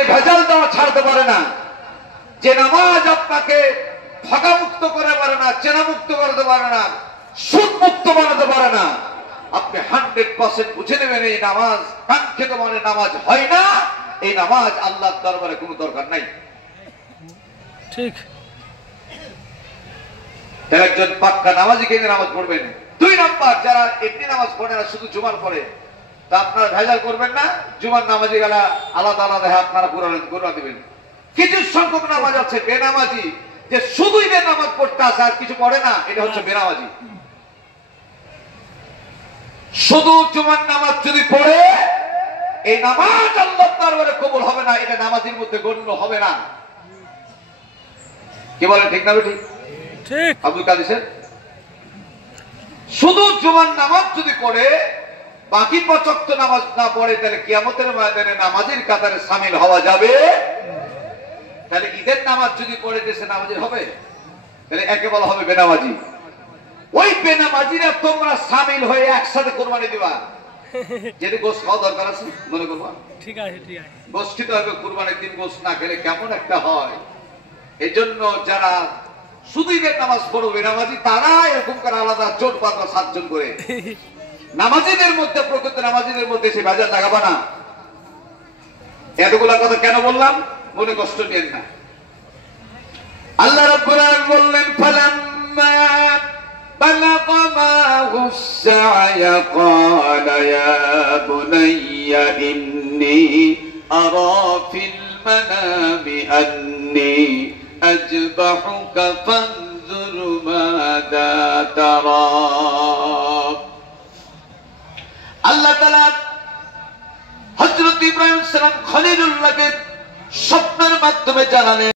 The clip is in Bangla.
নামাজে ভেজাল দেওয়া ছাড়তে পারে না, যে নামাজ আপনাকে ফাঁকামুক্ত করে পারে না, চেনামুক্ত করতে পারে না, সুদ মুক্ত বানাতে পারে না, আপনি 100% বুঝে নেবেন এই নামাজ কাঙ্ক্ষিত মানে নামাজ হয় না, এই নামাজ আল্লাহর দরবারে কোনো দরকার নাই। ঠিক। একজন পাক্কা নামাজি কে নামাজ পড়বেন। 2 নাম্বার, যারা এমনি নামাজ পড়ে না, শুধু জুমার পড়ে, তা আপনারা ভেজাল করবেন না। জুমার নামাজি গেলা আলাদা আলাদা আপনারা ঘুরা দিবেন। কিছু সংখ্যক নামাজ আছে বেনামাজি, যে শুধুই নামাজ পড়তে আসে আর কিছু পড়ে না, এটা হচ্ছে বেনামাজি। শুধু জুমার নামাজ যদি পড়ে, এই নামাজ আল্লাহর দরবারে কবুল হবে না, এটা নামাজের মধ্যে গণ্য হবে না। কি বলেন, ঠিক না ঠিক? ঠিক। আব্দুল কাদের স্যার, শুধু জুমার নামাজ যদি পড়ে, বাকি 5 ওয়াক্ত নামাজ না পড়ে, তাহলে কিয়ামতের ময়দানে নামাজের কাতারে শামিল হওয়া যাবে? তাহলে ঈদের নামাজ যদি পড়ে দেশে নামাজের হবে, তাহলে একে বলা হবে বেনামাজি। ওই বেনামাজিরা তোমরা শামিল হয়ে একসাথে কোরবানি দিবা। যদি গোশত খাওয়া দরকার আছে মনে করবা, ঠিক আছে, ঠিক আছে, গোশত খেতে হবে। কোরবানির দিন গোশত না খেলে কেমন একটা হয়। এই জন্য যারা শুধু ঈদের নামাজ পড়বে বেনামাজি, তারা এরকম করে আলাদা জোট পাতবা 7 জন করে। নামাজিদের মধ্যে, প্রকৃত নামাজিদের মধ্যে সে বাজার লাগাবা না। এতগুলা কথা কেন বললাম, মনে কষ্ট নিয়েন না। আল্লাহ রাব্বুল আলামিন বললেন, ফালাম্মা বালাগা মাহু সা'য়া ক্বালা ইয়া বুনাইয়া ইন্নী আরা ফিল মানামি আন্নী আযবাহুকা ফানজুর মাযা তারা। আল্লাহ তাআলা হযরত ইব্রাহিম আলাইহিস সালাম খলিলুল্লাহকে স্বপ্নের মাধ্যমে জানালেন।